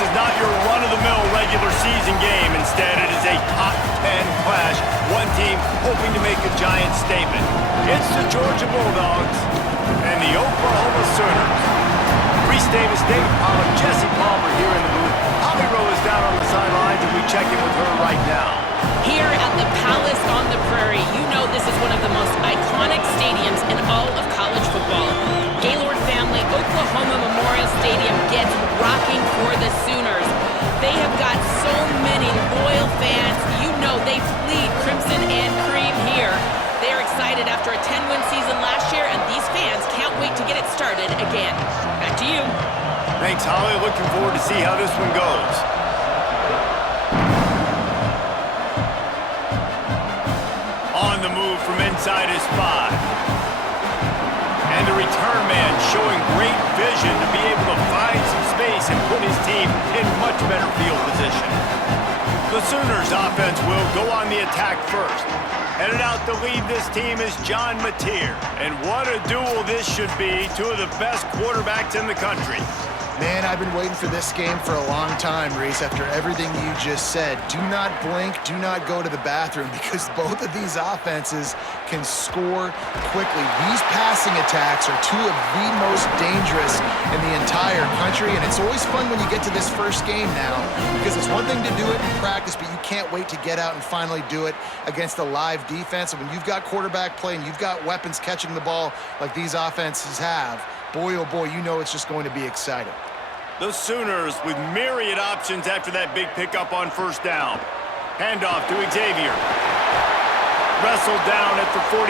is not your run-of-the-mill regular season game. Instead, it is a top 10 clash. One team hoping to make a giant statement. It's the Georgia Bulldogs and the Oklahoma Sooners. Reese Davis, David Pollack, Jesse Palmer here in the booth. Holly Rowe is down on the sidelines, and we check in with her right now. Here at the Palace on the Prairie, you know this is one of the most iconic stadiums in all of college football. Gaylord family, Oklahoma Memorial Stadium gets rocking for the Sooners. They have got so many loyal fans. You know they bleed crimson and cream here. They are excited after a 10-win season last year, and these fans can't wait to get it started again. Back to you. Thanks, Holly. Looking forward to see how this one goes. On the move from inside his 5. And the return man showing great vision to be able to find some space and put his team in much better field position. The Sooners offense will go on the attack first. Headed out to lead this team is John Mateer. And what a duel this should be. Two of the best quarterbacks in the country. Man, I've been waiting for this game for a long time, Reese, after everything you just said. Do not blink, do not go to the bathroom, because both of these offenses can score quickly. These passing attacks are two of the most dangerous in the entire country, and it's always fun when you get to this first game now, because it's one thing to do it in practice, but you can't wait to get out and finally do it against a live defense. And when you've got quarterback play and you've got weapons catching the ball like these offenses have, boy, oh boy, you know it's just going to be exciting. The Sooners with myriad options after that big pickup on first down. Handoff to Xavier. Wrestled down at the 43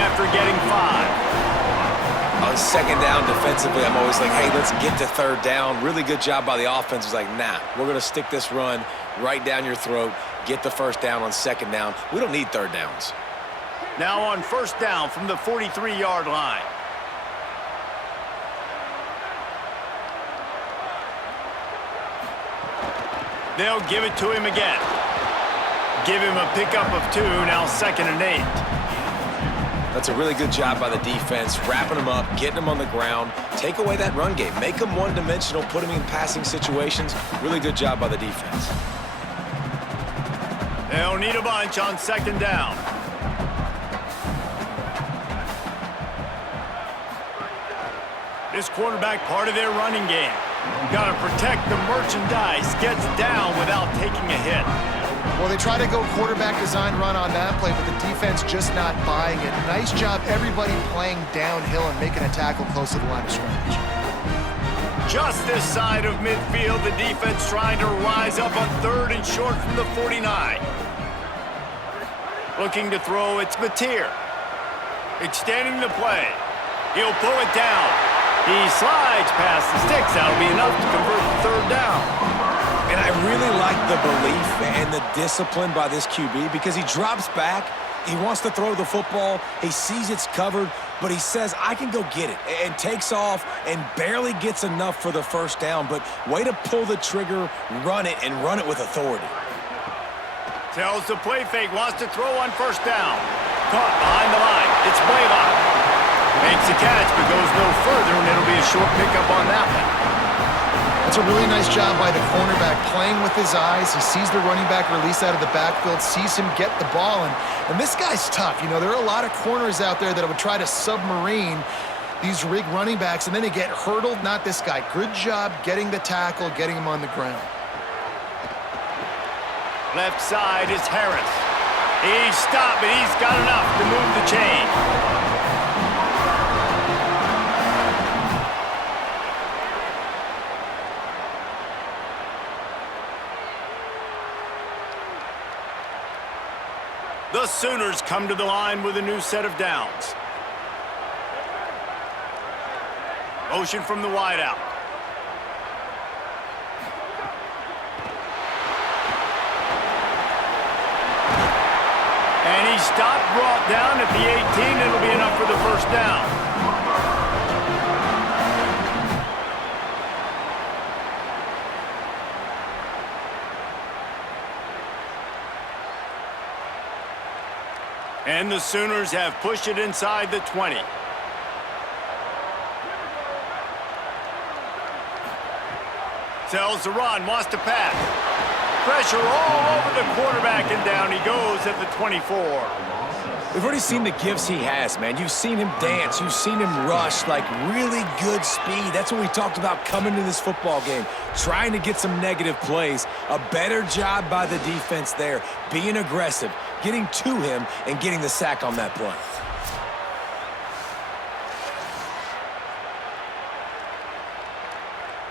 after getting 5. On second down defensively, I'm always like, hey, let's get to third down. Really good job by the offense. It's like, nah, we're going to stick this run right down your throat, get the first down on second down. We don't need third downs. Now on first down from the 43-yard line. They'll give it to him again. Give him a pickup of 2, now 2nd and 8. That's a really good job by the defense, wrapping them up, getting them on the ground, take away that run game, make them one-dimensional, put them in passing situations. Really good job by the defense. They'll need a bunch on 2nd down. This quarterback part of their running game. Got to protect the merchandise. Gets down without taking a hit. Well, they try to go quarterback design run on that play, but the defense just not buying it. Nice job, everybody playing downhill and making a tackle close to the line of scrimmage. Just this side of midfield, the defense trying to rise up on 3rd and short from the 49. Looking to throw, it's Mateer. Extending the play. He'll pull it down. He slides past the sticks. That'll be enough to convert the 3rd down. And I really like the belief and the discipline by this QB because he drops back. He wants to throw the football. He sees it's covered, but he says, I can go get it, and takes off and barely gets enough for the first down. But way to pull the trigger, run it, and run it with authority. Tells the play fake, wants to throw on first down. Caught behind the line. It's Blaylock. Makes the catch, but goes no further, and it'll be a short pickup on that one. That's a really nice job by the cornerback, playing with his eyes. He sees the running back release out of the backfield, sees him get the ball, and this guy's tough. You know, there are a lot of corners out there that would try to submarine these rig running backs, and then they get hurdled. Not this guy. Good job getting the tackle, getting him on the ground. Left side is Harris. He's stopped, but he's got enough to move the chain. The Sooners come to the line with a new set of downs. Motion from the wideout. And he stopped, brought down at the 18. It'll be enough for the first down. And the Sooners have pushed it inside the 20. Tells the run, wants to pass. Pressure all over the quarterback, and down he goes at the 24. We've already seen the gifts he has, man. You've seen him dance. You've seen him rush, like really good speed. That's what we talked about coming to this football game, trying to get some negative plays. A better job by the defense there, being aggressive, getting to him, and getting the sack on that play.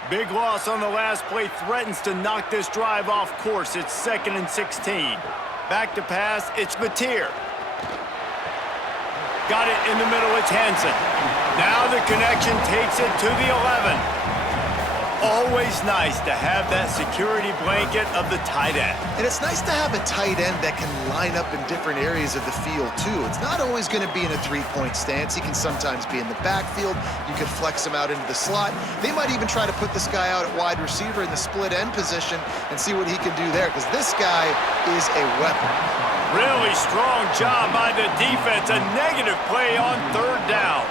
Big loss on the last play threatens to knock this drive off course. It's 2nd and 16. Back to pass, it's Mateer. Got it in the middle, it's Hansen. Now the connection takes it to the 11. Always nice to have that security blanket of the tight end. And it's nice to have a tight end that can line up in different areas of the field, too. It's not always going to be in a three-point stance. He can sometimes be in the backfield. You could flex him out into the slot. They might even try to put this guy out at wide receiver in the split end position and see what he can do there, because this guy is a weapon. Really strong job by the defense. A negative play on 3rd down.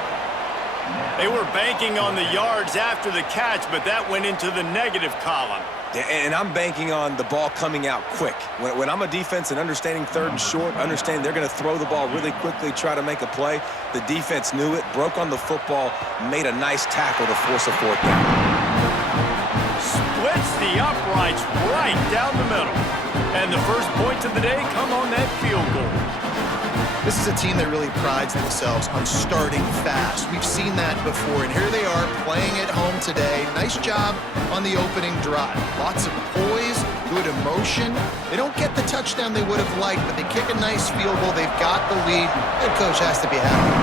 They were banking on the yards after the catch, but that went into the negative column. And I'm banking on the ball coming out quick. When I'm a defense and understanding 3rd and short, understand they're going to throw the ball really quickly, try to make a play. The defense knew it, broke on the football, made a nice tackle to force a 4th down. Splits the uprights right down the middle. And the first points of the day come on that field goal. This is a team that really prides themselves on starting fast. We've seen that before, and here they are playing at home today. Nice job on the opening drive. Lots of poise, good emotion. They don't get the touchdown they would have liked, but they kick a nice field goal. They've got the lead. Head coach has to be happy.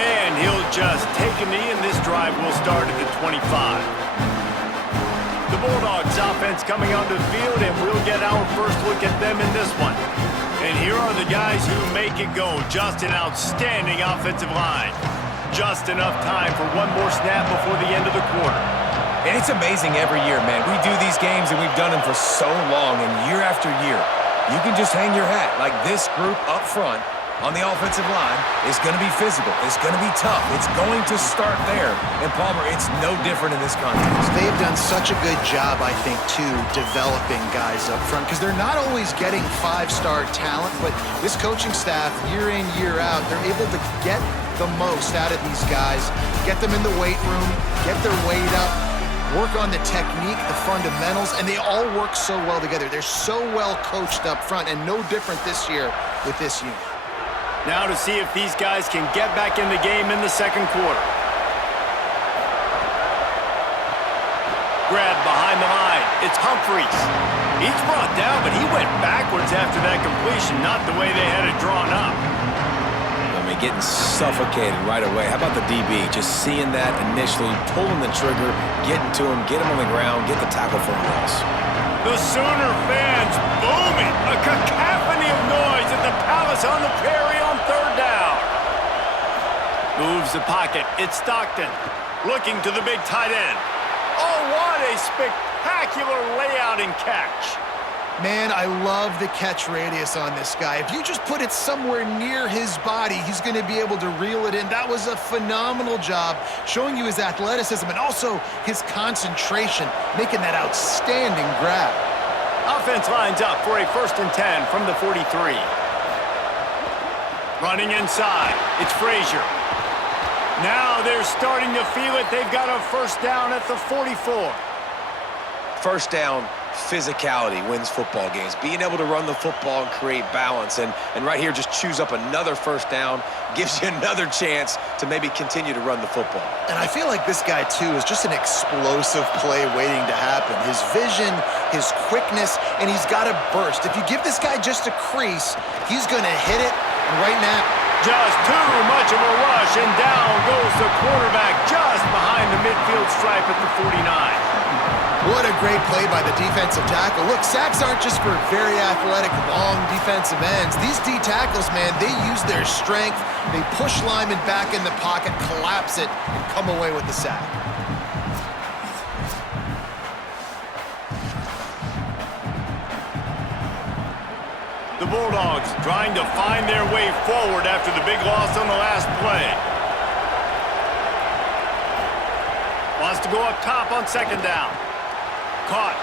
And he'll just take a knee, and this drive will start at the 25. The Bulldogs offense coming onto the field, and we'll get our first look at them in this one. And here are the guys who make it go. Just an outstanding offensive line. Just enough time for one more snap before the end of the quarter. And it's amazing every year, man. We do these games, and we've done them for so long, and year after year, you can just hang your hat. Like this group up front on the offensive line is going to be physical. It's going to be tough. It's going to start there. And, Palmer, it's no different in this context. They've done such a good job, I think, too, developing guys up front, because they're not always getting 5-star talent, but this coaching staff, year in, year out, they're able to get the most out of these guys, get them in the weight room, get their weight up, work on the technique, the fundamentals, and they all work so well together. They're so well coached up front, and no different this year with this unit. Now to see if these guys can get back in the game in the 2nd quarter. Grab behind the line. It's Humphreys. He's brought down, but he went backwards after that completion, not the way they had it drawn up. I mean, getting suffocated right away. How about the DB? Just seeing that initially, pulling the trigger, getting to him, get him on the ground, get the tackle for a loss. The Sooner fans booming. A cacophony of noise at the Palace on the Prairie on 3rd down. Moves the pocket. It's Stockton. Looking to the big tight end. Oh, what a spectacular layout and catch. Man, I love the catch radius on this guy. If you just put it somewhere near his body, he's going to be able to reel it in. That was a phenomenal job, showing you his athleticism and also his concentration, making that outstanding grab. Offense lines up for a 1st and 10 from the 43. Running inside, it's Frazier. Now they're starting to feel it. They've got a 1st down at the 44. 1st down, physicality wins football games. Being able to run the football and create balance. And right here, just choose up another 1st down, gives you another chance to maybe continue to run the football. And I feel like this guy, too, is just an explosive play waiting to happen. His vision, his quickness, and he's got a burst. If you give this guy just a crease, he's going to hit it right now. Just too much of a rush, and down goes the quarterback just behind the midfield stripe at the 49. What a great play by the defensive tackle. Look, sacks aren't just for very athletic, long defensive ends. These D tackles, man, they use their strength. They push linemen back in the pocket, collapse it, and come away with the sack. The Bulldogs trying to find their way forward after the big loss on the last play. Wants to go up top on second down. Caught.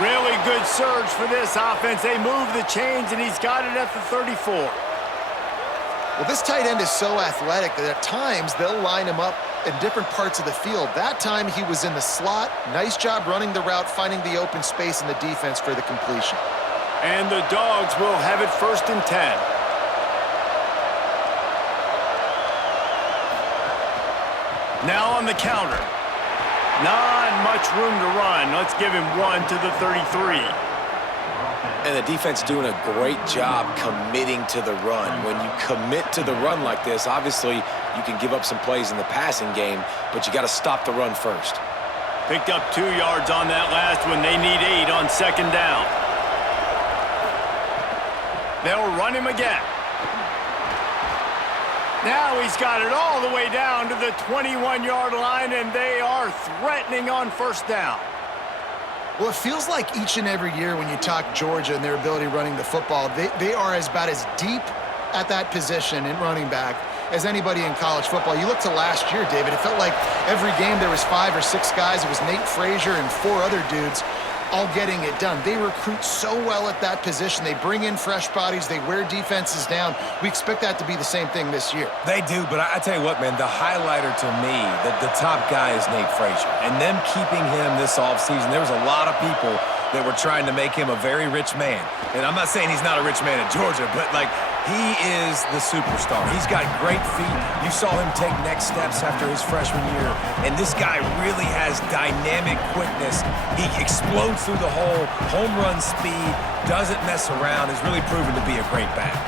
Really good surge for this offense. They move the chains, and he's got it at the 34. Well, this tight end is so athletic that at times they'll line him up in different parts of the field. That time he was in the slot. Nice job running the route, finding the open space in the defense for the completion. And the Dogs will have it 1st and 10. Now on the counter. Not much room to run. Let's give him 1 to the 33. And the defense doing a great job committing to the run. When you commit to the run like this, obviously you can give up some plays in the passing game, but you got to stop the run first. Picked up 2 yards on that last one. They need 8 on second down. They'll run him again. Now he's got it all the way down to the 21-yard line, and they are threatening on 1st down. Well, it feels like each and every year when you talk Georgia and their ability running the football, they are about as deep at that position in running back as anybody in college football. You look to last year, David, it felt like every game there was 5 or 6 guys. It was Nate Frazier and 4 other dudes all getting it done. They recruit so well at that position. They bring in fresh bodies. They wear defenses down. We expect that to be the same thing this year. They do, but I tell you what, man, the highlighter to me, the top guy is Nate Frazier. And them keeping him this offseason, there was a lot of people that were trying to make him a very rich man. And I'm not saying he's not a rich man in Georgia, but, like, he is the superstar. He's got great feet. You saw him take next steps after his freshman year. And this guy really has dynamic quickness. He explodes through the hole, home run speed, doesn't mess around, has really proven to be a great back.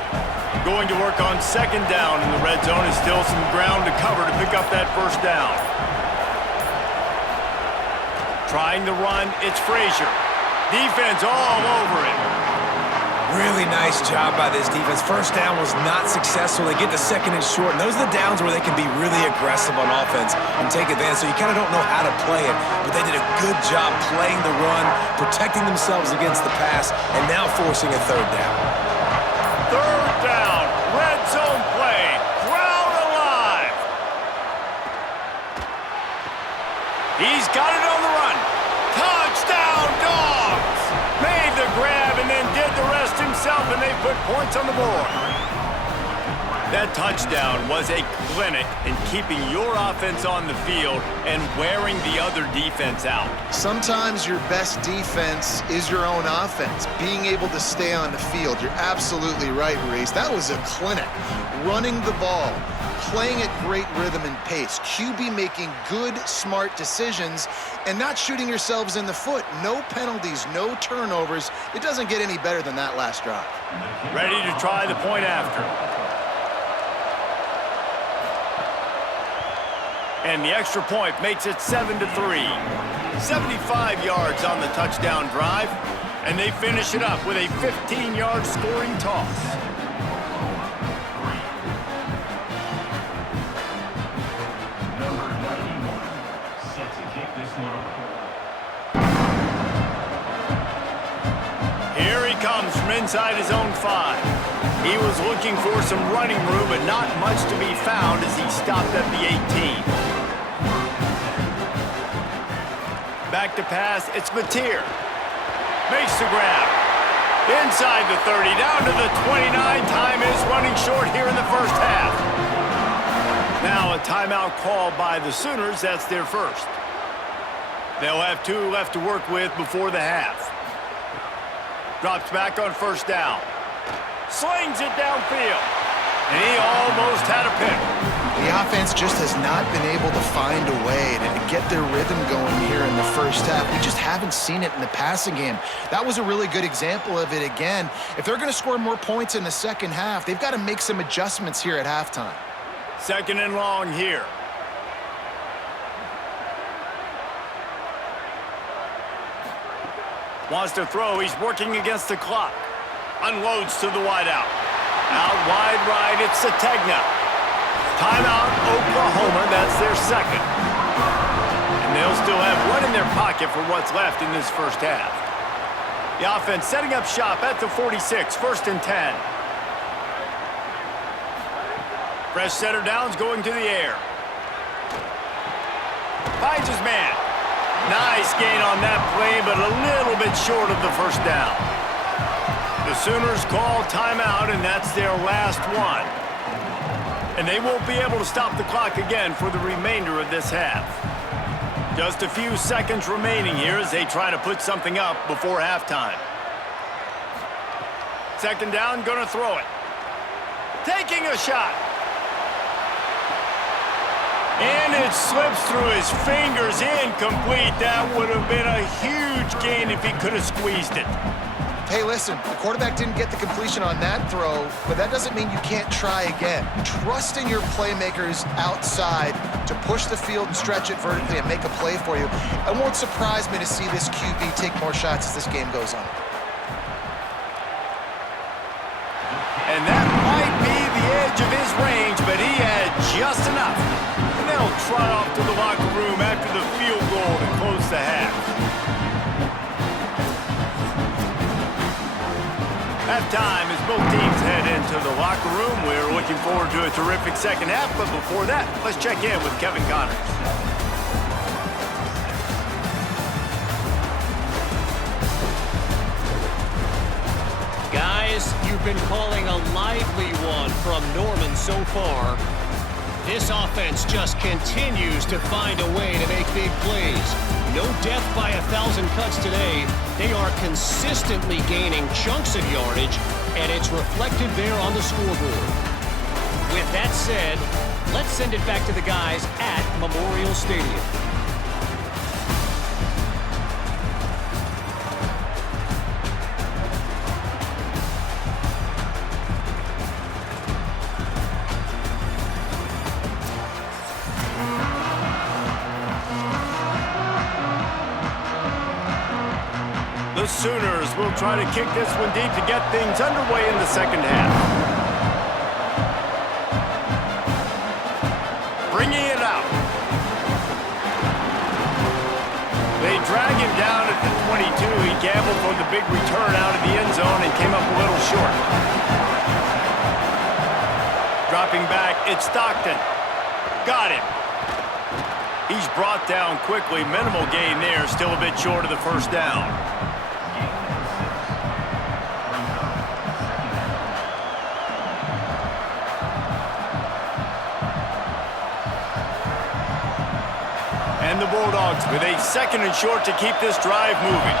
Going to work on second down in the red zone is still some ground to cover to pick up that 1st down. Trying the run, it's Frazier. Defense all over it. Really nice job by this defense. 1st down was not successful. They get to 2nd and short, and those are the downs where they can be really aggressive on offense and take advantage. So you kind of don't know how to play it, but they did a good job playing the run, protecting themselves against the pass, and now forcing a 3rd down. 3rd down, red zone play, crowd alive. He's got it on the run. Touchdown, Dogs! Made the grab and then did the rest himself, and they put points on the board. That touchdown was a clinic in keeping your offense on the field and wearing the other defense out. Sometimes your best defense is your own offense, being able to stay on the field. You're absolutely right, Reese. That was a clinic. Running the ball, playing at great rhythm and pace, QB making good, smart decisions, and not shooting yourselves in the foot. No penalties, no turnovers. It doesn't get any better than that last drive. Ready to try the point after. And the extra point makes it 7-3. 75 yards on the touchdown drive, and they finish it up with a 15-yard scoring toss. Here he comes from inside his own 5. He was looking for some running room, but not much to be found as he stopped at the 18. Back to pass, it's Mateer. Makes the grab. Inside the 30, down to the 29. Time is running short here in the 1st half. Now a timeout called by the Sooners. That's their 1st. They'll have 2 left to work with before the half. Drops back on 1st down. Slings it downfield. And he almost had a pick. The offense just has not been able to find a way to get their rhythm going here in the 1st half. We just haven't seen it in the passing game. That was a really good example of it again. If they're going to score more points in the 2nd half, they've got to make some adjustments here at halftime. 2nd and long here. Wants to throw. He's working against the clock. Unloads to the wideout. Out wide right, it's Sategna. Timeout, Oklahoma. That's their 2nd. And they'll still have 1 in their pocket for what's left in this 1st half. The offense setting up shop at the 46, 1st and 10. Fresh center downs going to the air. finds his man. Nice gain on that play, but a little bit short of the first down. The Sooners call timeout, and that's their last one. And they won't be able to stop the clock again for the remainder of this half. Just a few seconds remaining here as they try to put something up before halftime. Second down, gonna throw it. Taking a shot. And it slips through his fingers, incomplete. That would have been a huge gain if he could have squeezed it. Hey, listen, the quarterback didn't get the completion on that throw, but that doesn't mean you can't try again. Trust in your playmakers outside to push the field and stretch it vertically and make a play for you. It won't surprise me to see this QB take more shots as this game goes on. And that might be the edge of his range, but he had just enough. And they'll trot off to the locker room after the field goal to close the half. Halftime as both teams head into the locker room. We're looking forward to a terrific second half, but before that, let's check in with Kevin Connors. Guys, you've been calling a lively one from Norman so far. This offense just continues to find a way to make big plays. No death by 1,000 cuts today. They are consistently gaining chunks of yardage, and it's reflected there on the scoreboard. With that said, let's send it back to the guys at Memorial Stadium. The Sooners will try to kick this one deep to get things underway in the second half. Bringing it out. They drag him down at the 22. He gambled for the big return out of the end zone and came up a little short. Dropping back, it's Stockton. Got him. He's brought down quickly. Minimal gain there, still a bit short of the first down. And the Bulldogs with a second and short to keep this drive moving.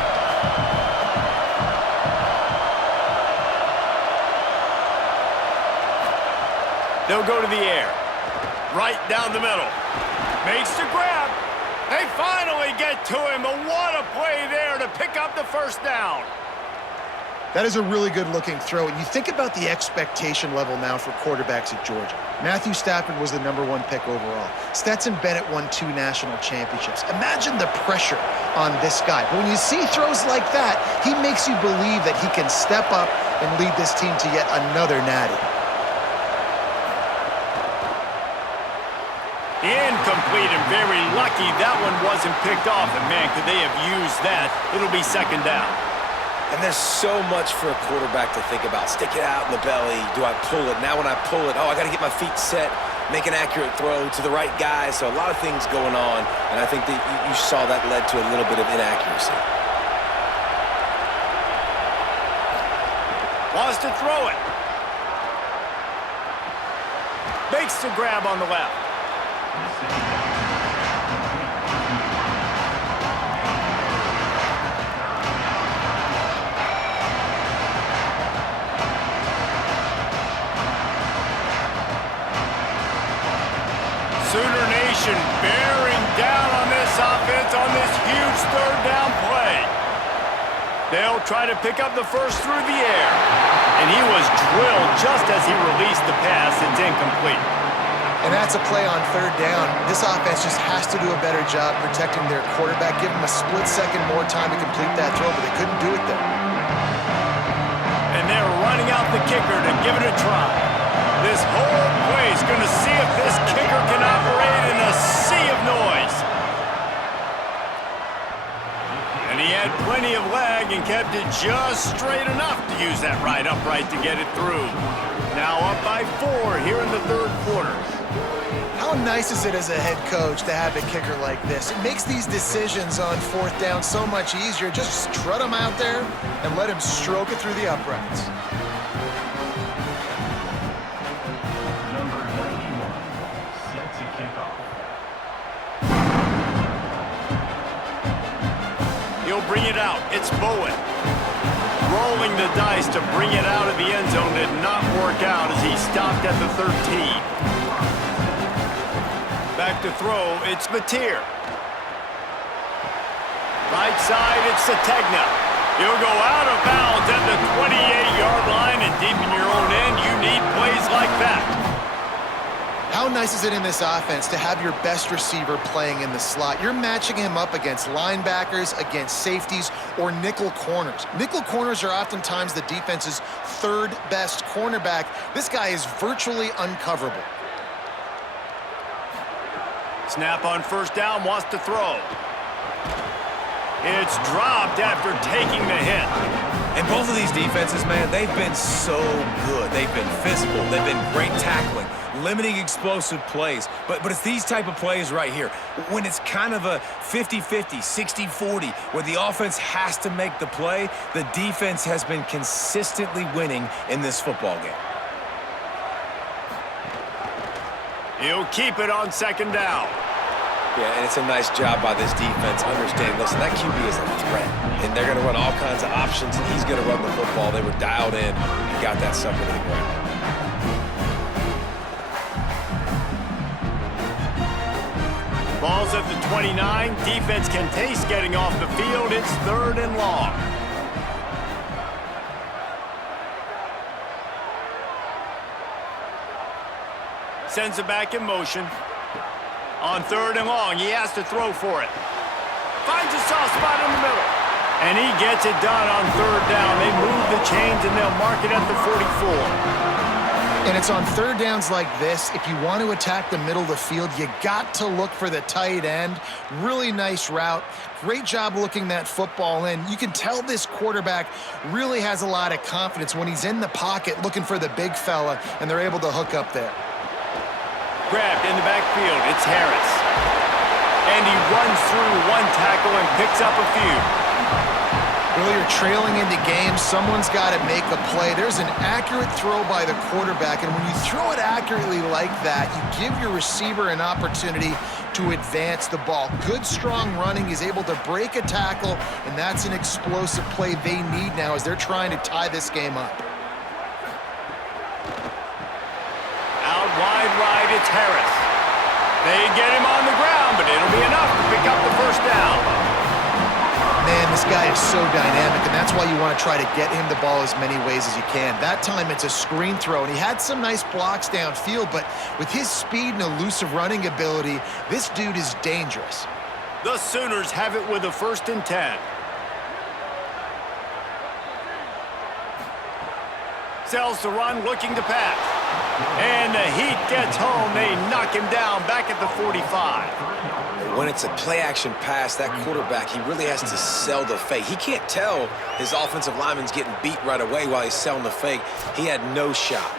They'll go to the air. Right down the middle. Makes the grab. They finally get to him, but what a play there to pick up the first down. That is a really good-looking throw, and you think about the expectation level now for quarterbacks at Georgia. Matthew Stafford was the #1 pick overall. Stetson Bennett won 2 national championships. Imagine the pressure on this guy. But when you see throws like that, he makes you believe that he can step up and lead this team to yet another natty. Incomplete and very lucky that one wasn't picked off. And, man, could they have used that? It'll be second down. And there's so much for a quarterback to think about. Stick it out in the belly. Do I pull it? Now when I pull it, oh, I got to get my feet set, make an accurate throw to the right guy. So a lot of things going on, and I think that you saw that led to a little bit of inaccuracy. Wants to throw it. Makes the grab on the left. Sooner Nation bearing down on this offense on this huge third down play. They'll try to pick up the first through the air. And he was drilled just as he released the pass. It's incomplete. And that's a play on third down. This offense just has to do a better job protecting their quarterback. Give him a split second more time to complete that throw, but they couldn't do it there. And they're running out the kicker to give it a try. This whole play is going to see if this kicker can operate in a sea of noise. And he had plenty of leg and kept it just straight enough to use that right upright to get it through. Now up by 4 here in the third quarter. How nice is it as a head coach to have a kicker like this? It makes these decisions on fourth down so much easier. Just strut him out there and let him stroke it through the uprights. Number 91, set to kick off. He'll bring it out. It's Bowen. Rolling the dice to bring it out of the end zone did not work out as he stopped at the 13. Back to throw, it's Mateer. Right side, it's Sategna. He'll go out of bounds at the 28-yard line, and deep in your own end, you need plays like that. How nice is it in this offense to have your best receiver playing in the slot? You're matching him up against linebackers, against safeties, or nickel corners. Nickel corners are oftentimes the defense's third best cornerback. This guy is virtually uncoverable. Snap on first down, wants to throw. It's dropped after taking the hit. And both of these defenses, man, they've been so good. They've been physical. They've been great tackling, limiting explosive plays. But it's these type of plays right here. When it's kind of a 50-50, 60-40, where the offense has to make the play, the defense has been consistently winning in this football game. He'll keep it on second down. Yeah, and it's a nice job by this defense understanding, listen, that QB is a threat, and they're going to run all kinds of options, and he's going to run the football. They were dialed in and got that sucker to the ground. Ball's at the 29. Defense can taste getting off the field. It's 3rd and long. Sends it back in motion. On 3rd and long, he has to throw for it. Finds a soft spot in the middle. And he gets it done on 3rd down. They move the chains, and they'll mark it at the 44. And it's on 3rd downs like this. If you want to attack the middle of the field, you got to look for the tight end. Really nice route. Great job looking that football in. You can tell this quarterback really has a lot of confidence when he's in the pocket looking for the big fella, and they're able to hook up there. Grabbed in the backfield, it's Harris. And he runs through one tackle and picks up a few. Well, you're trailing into games. Someone's got to make a play. There's an accurate throw by the quarterback, and when you throw it accurately like that, you give your receiver an opportunity to advance the ball. Good, strong running. He's able to break a tackle, and that's an explosive play they need now as they're trying to tie this game up. Out wide right, it's Harris. They get him on the ground, but it'll be enough to pick up the first down. Man, this guy is so dynamic, and that's why you want to try to get him the ball as many ways as you can. That time, it's a screen throw, and he had some nice blocks downfield, but with his speed and elusive running ability, this dude is dangerous. The Sooners have it with a 1st and 10. Sells the run, looking to pass. And the heat gets home. They knock him down back at the 45. When it's a play-action pass, that quarterback, he really has to sell the fake. He can't tell his offensive lineman's getting beat right away while he's selling the fake. He had no shot.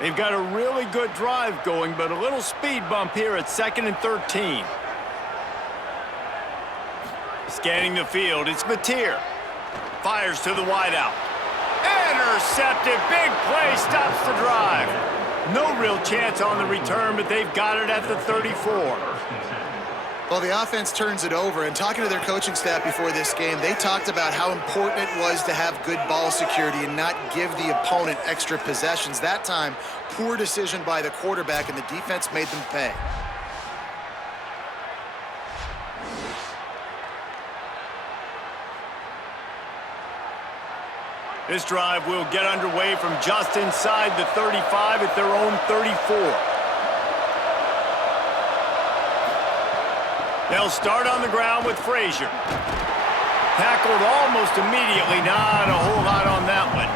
They've got a really good drive going, but a little speed bump here at 2nd and 13. Scanning the field, it's Mateer. Fires to the wideout. Intercepted. Big play stops the drive. No real chance on the return, but they've got it at the 34. Well, the offense turns it over, and talking to their coaching staff before this game, they talked about how important it was to have good ball security and not give the opponent extra possessions. That time, poor decision by the quarterback, and the defense made them pay. This drive will get underway from just inside the 35 at their own 34. They'll start on the ground with Frazier. Tackled almost immediately. Not a whole lot on that one.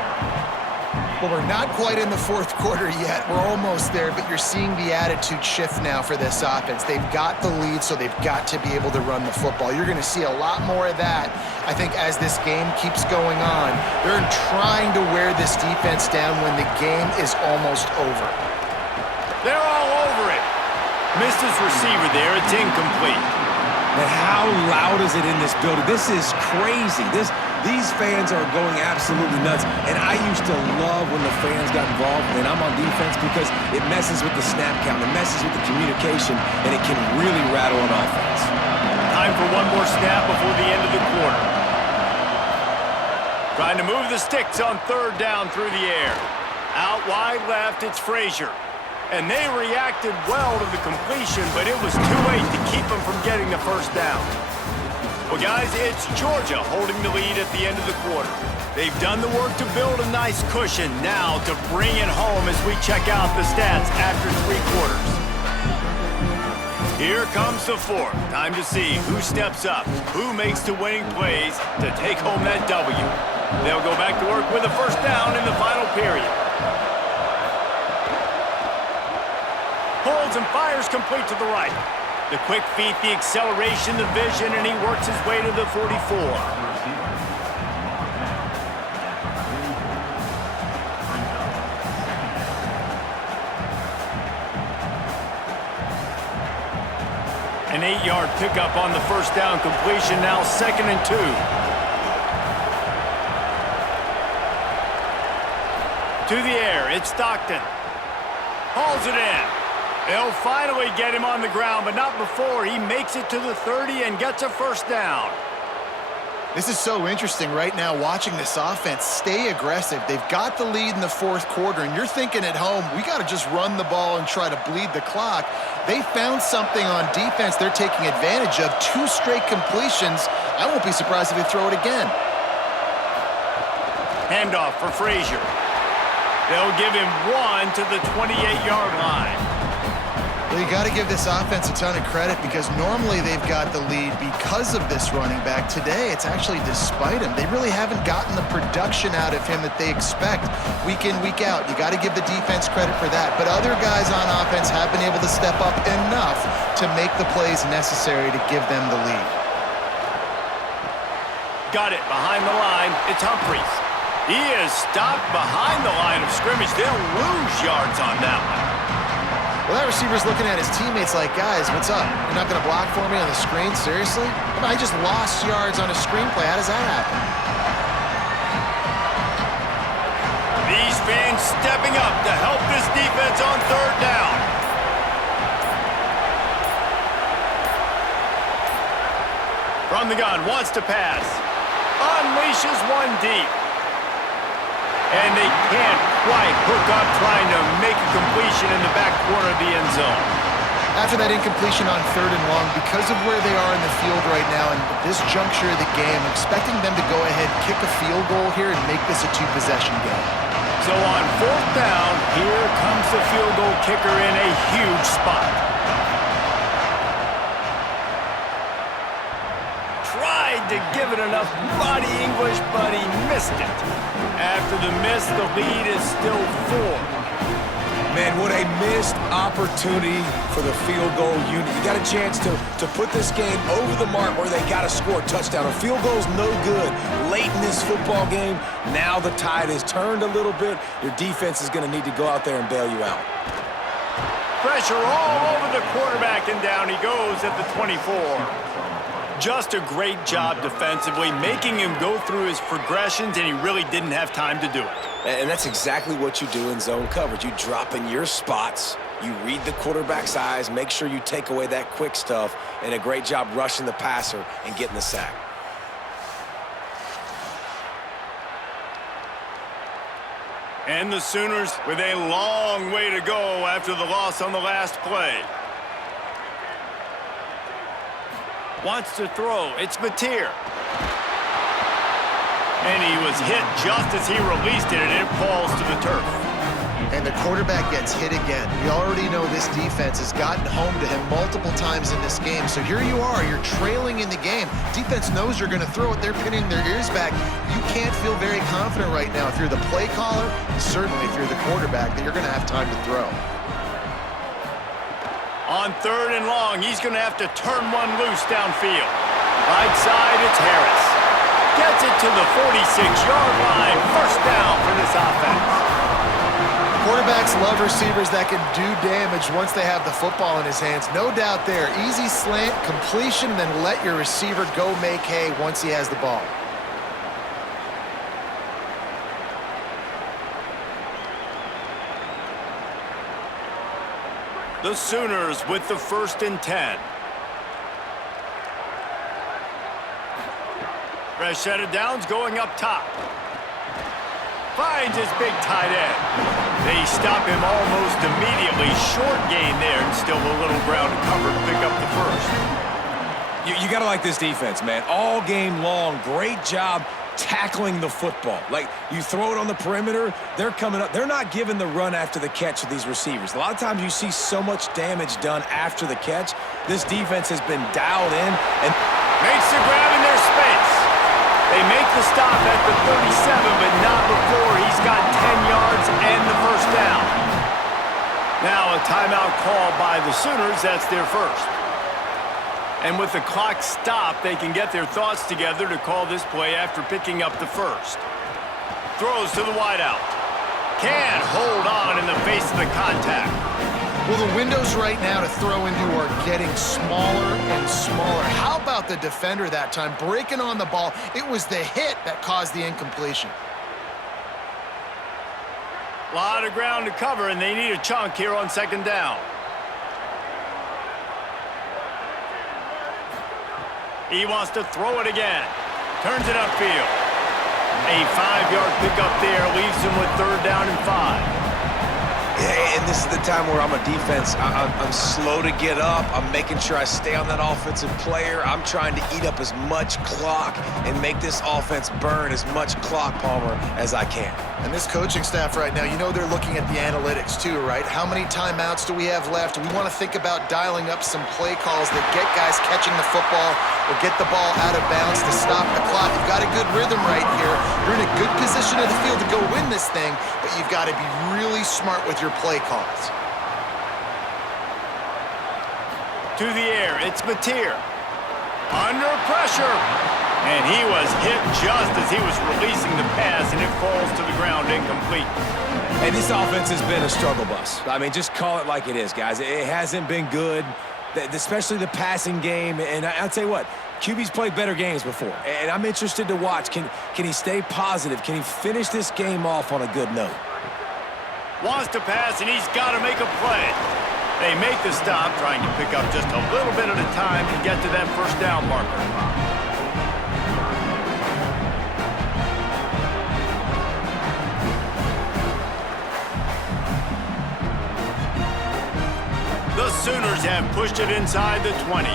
Well, we're not quite in the fourth quarter yet. We're almost there, but you're seeing the attitude shift now for this offense. They've got the lead, so they've got to be able to run the football. You're going to see a lot more of that, I think, as this game keeps going on. They're trying to wear this defense down when the game is almost over. They're all over it. Missed his receiver there. It's incomplete. And how loud is it in this building? This is crazy. These fans are going absolutely nuts. And I used to love when the fans got involved, and I'm on defense, because it messes with the snap count, it messes with the communication, and it can really rattle an offense. Time for one more snap before the end of the quarter. Trying to move the sticks on third down through the air. Out wide left, it's Frazier. And they reacted well to the completion, but it was too late to keep them from getting the first down. Well, guys, it's Georgia holding the lead at the end of the quarter. They've done the work to build a nice cushion. Now to bring it home as we check out the stats after 3 quarters. Here comes the fourth. Time to see who steps up, who makes the winning plays to take home that W. They'll go back to work with a first down in the final period. Pulls and fires complete to the right. The quick feet, the acceleration, the vision, and he works his way to the 44. An 8-yard pickup on the first down completion, now 2nd and 2. To the air, it's Stockton. Hauls it in. They'll finally get him on the ground, but not before. He makes it to the 30 and gets a first down. This is so interesting right now, watching this offense stay aggressive. They've got the lead in the fourth quarter, and you're thinking at home, we got to just run the ball and try to bleed the clock. They found something on defense they're taking advantage of. 2 straight completions. I won't be surprised if they throw it again. Handoff for Frazier. They'll give him 1 to the 28-yard line. Well, you got to give this offense a ton of credit, because normally they've got the lead because of this running back. Today, it's actually despite him. They really haven't gotten the production out of him that they expect week in, week out. You got to give the defense credit for that. But other guys on offense have been able to step up enough to make the plays necessary to give them the lead. Got it behind the line. It's Humphries. He is stopped behind the line of scrimmage. They'll lose yards on that one. Well, that receiver's looking at his teammates like, guys, what's up? You're not going to block for me on the screen? Seriously? I just lost yards on a screenplay. How does that happen? These fans stepping up to help this defense on third down. From the gun, wants to pass. Unleashes one deep. And they can't quite hook up, trying to make a completion in the back corner of the end zone. After that incompletion on 3rd and long, because of where they are in the field right now and this juncture of the game, I'm expecting them to go ahead, kick a field goal here, and make this a 2-possession game. So on 4th down, here comes the field goal kicker in a huge spot. Tried to give it enough body English, but he missed it. After the miss, the lead is still 4. Man, what a missed opportunity for the field goal unit. You got a chance to put this game over the mark where they got to score a touchdown. A field goal's no good late in this football game. Now the tide has turned a little bit. Your defense is going to need to go out there and bail you out. Pressure all over the quarterback, and down he goes at the 24. Just a great job defensively, making him go through his progressions, and he really didn't have time to do it. And that's exactly what you do in zone coverage. You drop in your spots, you read the quarterback's eyes, make sure you take away that quick stuff, and a great job rushing the passer and getting the sack. And the Sooners with a long way to go after the loss on the last play. Wants to throw. It's Mateer. And he was hit just as he released it, and it falls to the turf. And the quarterback gets hit again. We already know this defense has gotten home to him multiple times in this game. So here you are, you're trailing in the game. Defense knows you're going to throw it. They're pinning their ears back. You can't feel very confident right now if you're the play caller, certainly if you're the quarterback, that you're going to have time to throw. On 3rd and long, he's going to have to turn one loose downfield. Right side, it's Harris. Gets it to the 46-yard line. First down for this offense. Quarterbacks love receivers that can do damage once they have the football in his hands. No doubt there. Easy slant, completion, then let your receiver go make hay once he has the ball. The Sooners with the 1st and 10. Fresh set of downs going up top. Finds his big tight end. They stop him almost immediately. Short gain there, and still a little ground to cover to pick up the first. You got to like this defense, man. All game long, great job tackling the football. Like, you throw it on the perimeter, they're coming up. They're not giving the run after the catch of these receivers. A lot of times you see so much damage done after the catch. This defense has been dialed in and makes the grab in their space. They make the stop at the 37, but not before he's got 10 yards and the first down. Now a timeout called by the Sooners. That's their first. And with the clock stopped, they can get their thoughts together to call this play after picking up the first. Throws to the wideout. Can't hold on in the face of the contact. Well, the windows right now to throw into are getting smaller and smaller. How about the defender that time breaking on the ball? It was the hit that caused the incompletion. A lot of ground to cover, and they need a chunk here on 2nd down. He wants to throw it again. Turns it upfield. A 5-yard pickup there leaves him with 3rd down and 5. and this is the time where I'm a defense. I'm slow to get up. I'm making sure I stay on that offensive player. I'm trying to eat up as much clock and make this offense burn as much clock, Palmer, as I can. And this coaching staff right now, you know they're looking at the analytics too, right? How many timeouts do we have left? We want to think about dialing up some play calls that get guys catching the football or get the ball out of bounds to stop the clock. You've got a good rhythm right here. You're in a good position of the field to go win this thing, but you've got to be really smart with your play calls. To the air, it's Mateer. Under pressure. And he was hit just as he was releasing the pass, and it falls to the ground incomplete. Hey, this offense has been a struggle bus. I mean, just call it like it is, guys. It hasn't been good, especially the passing game. And I'll tell you what, QB's played better games before. And I'm interested to watch. Can he stay positive? Can he finish this game off on a good note? Wants to pass, and he's got to make a play. They make the stop, trying to pick up just a little bit at a time to get to that first down marker. The Sooners have pushed it inside the 20.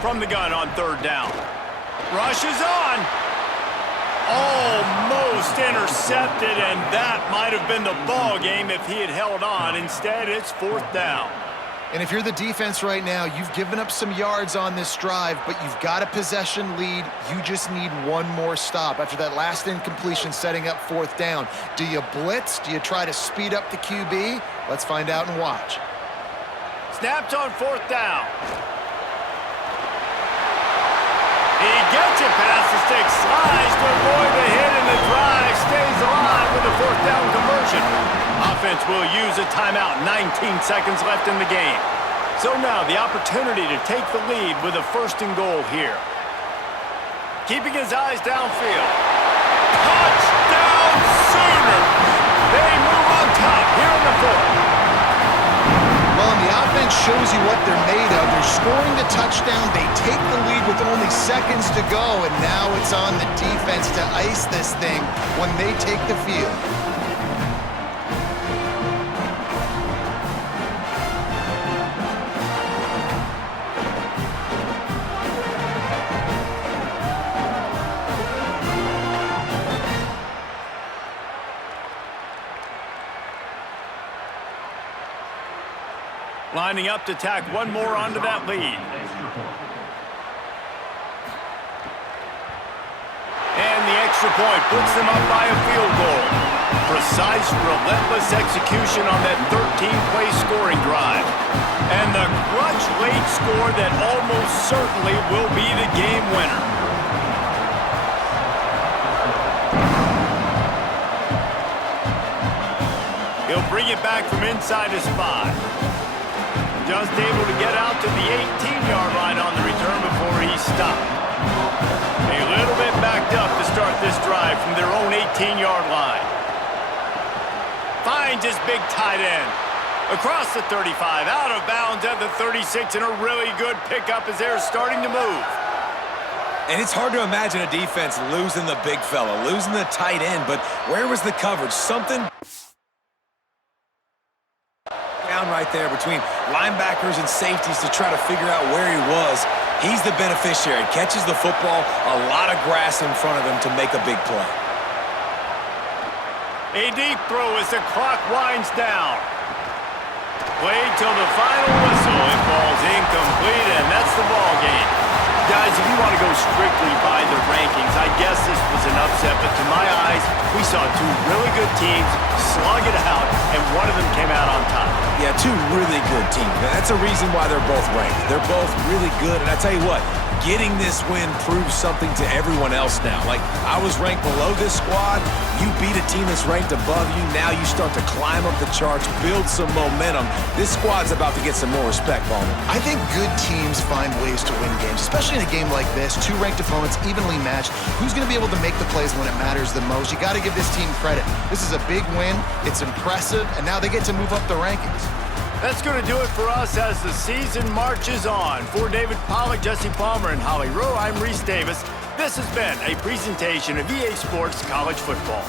From the gun on 3rd down. Rush is on. Almost intercepted, and that might have been the ball game if he had held on. Instead, it's 4th down. And if you're the defense right now, you've given up some yards on this drive, but you've got a possession lead. You just need one more stop after that last incompletion setting up 4th down. Do you blitz? Do you try to speed up the QB? Let's find out and watch. Snapped on 4th down. He gets it past the stick, slides to avoid the hit, and the drive stays alive with a 4th down conversion. Offense will use a timeout, 19 seconds left in the game. So now the opportunity to take the lead with a 1st and goal here. Keeping his eyes downfield. Touchdown Sooners! They move on top here in the 4th. Well, and the offense shows you what they're made of. They're scoring the touchdown. They take the lead with only seconds to go, and now it's on the defense to ice this thing when they take the field. lining up to tack one more onto that lead. And the extra point puts them up by a field goal. Precise, relentless execution on that 13-play scoring drive. And the clutch late score that almost certainly will be the game winner. He'll bring it back from inside his 5. Just able to get out to the 18-yard line on the return before he stopped. A little bit backed up to start this drive from their own 18-yard line. Finds his big tight end. Across the 35, out of bounds at the 36, and a really good pickup as they're starting to move. And it's hard to imagine a defense losing the big fella, losing the tight end, but where was the coverage? Something down right there between linebackers and safeties to try to figure out where he was. He's the beneficiary. Catches the football, a lot of grass in front of him to make a big play. A deep throw as the clock winds down. Played till the final whistle. It falls incomplete, and that's the ball game. Guys, if you want to go strictly by the rankings, I guess this was an upset, but to my eyes, we saw two really good teams slug it out, and one of them came out on top. Yeah, two really good teams. That's a reason why they're both ranked. They're both really good, and I tell you what, getting this win proves something to everyone else now. Like, I was ranked below this squad. You beat a team that's ranked above you. Now you start to climb up the charts, build some momentum. This squad's about to get some more respect, Bowman. I think good teams find ways to win games, especially in a game like this. Two ranked opponents, evenly matched. Who's going to be able to make the plays when it matters the most? You got to give this team credit. This is a big win. It's impressive, and now they get to move up the rankings. That's going to do it for us as the season marches on. For David Pollack, Jesse Palmer, and Holly Rowe, I'm Reese Davis. This has been a presentation of EA Sports College Football.